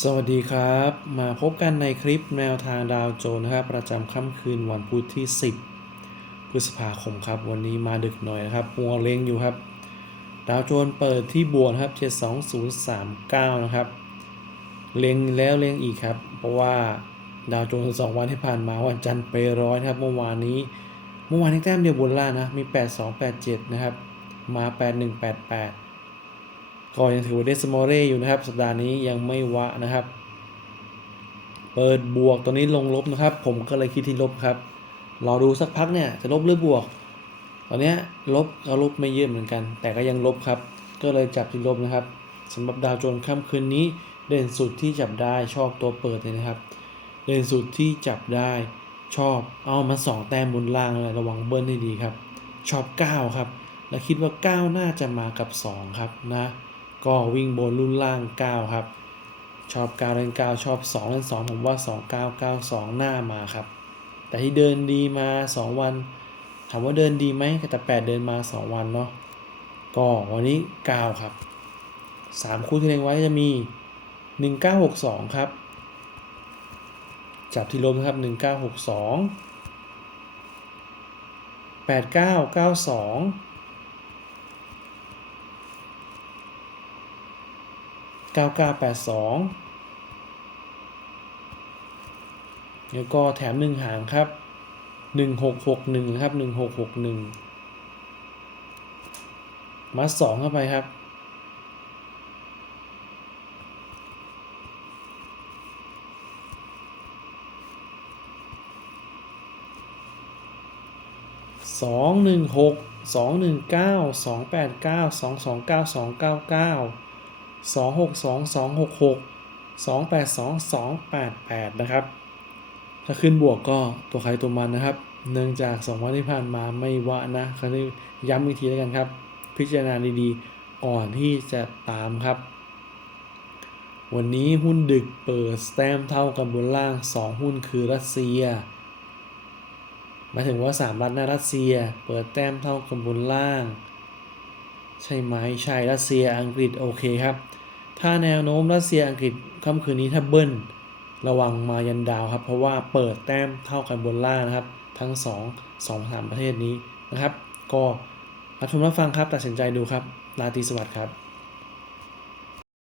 สวัสดีครับ มาพบกันในคลิปแนวทางดาวโจนส์นะครับ ประจำค่ำคืนวันพุธที่ 10 พฤษภาคมครับ วันนี้มาดึกหน่อยนะครับมัวเล็งอยู่ครับ ดาวโจนส์เปิดที่บวกนะครับ 72039 นะครับ เล็งแล้วเล็งอีกครับ เพราะว่าดาวโจนส์สองวันที่ผ่านมาวันจันทร์ไปร้อยครับเมื่อวานนี้ เมื่อวานนี้แต้มเดียวบนล่านะมี 8287 นะครับ มา 8188 ก็ยังถือว่าเดสมอเรอยู่นะครับ สัปดาห์นี้ยังไม่วะนะครับ เปิดบวกตอนนี้ลงลบนะครับ ผมก็เลยคิดที่ลบครับรอดูสักพักเนี่ยจะลบหรือบวก ตอนนี้ลบก็ลบไม่เยอะเหมือนกัน แต่ก็ยังลบครับ ก็เลยจับที่ลบนะครับสำหรับดาวโจนส์ค่ำคืนนี้ เด่นสุดที่จับได้ชอบตัวเปิดเลยนะครับ เด่นสุดที่จับได้ชอบเอามาสองแต้มบนล่างเลยระวังเบิ้ลให้ดีครับ ชอบ 9 ครับ และคิดว่า 9 น่าจะมากับ 2 ครับนะ ก็วิ่งบนรุ่นล่าง 9 ครับ ชอบ9เล่น9ชอบ 2 เล่น 2 ผมว่า 2 9 9 2 หน้ามาครับ แต่ที่เดินดีมา 2 วัน ถามว่าเดินดีไหมแต่8เดินมา 2 วันเนาะก็วันนี้ 9 ครับ 3 คู่ที่เล็งไว้จะมี 1962 ครับ จับที่ลมนะครับ 1962 8992 9982 แล้วก็แถม 1 หางครับ 1661 ครับ 1661มาสองเข้าไปครับ สองหนึ่งหกสองหนึ่งเก้าสองแปดเก้าสองสองเก้าสองเก้าเก้า สองหกสองสองหกหกสองแปดสองสองแปดแปดนะครับ ถ้าขึ้นบวกก็ตัวใครตัวมันนะครับ เนื่องจากสองวันที่ผ่านมาไม่วะนะครั้นี้ย้ำอีกทีแล้วกันครับ พิจารณาดีๆ ก่อนที่จะตามครับ วันนี้หุ้นดึกเปิดแตมเท่ากันบนล่าง 2 หุ้นคือรัสเซียหมายถึงว่า 3 รัฐในรัสเซีย เปิดแต้มเท่ากันบนล่าง ใช่ไหมใช่รัสเซียอังกฤษโอเคครับ ถ้าแนวโน้มรัสเซียอังกฤษค่ำคืนนี้ถ้าเบิ้ลระวังมายันดาวครับ เพราะว่าเปิดแต้มเท่ากันบนล่านะครับ ทั้ง 2 2 3 ประเทศนี้นะครับ ก็รับชมรับฟังครับตัดสินใจดูครับลาตีสวัสดิ์ครับ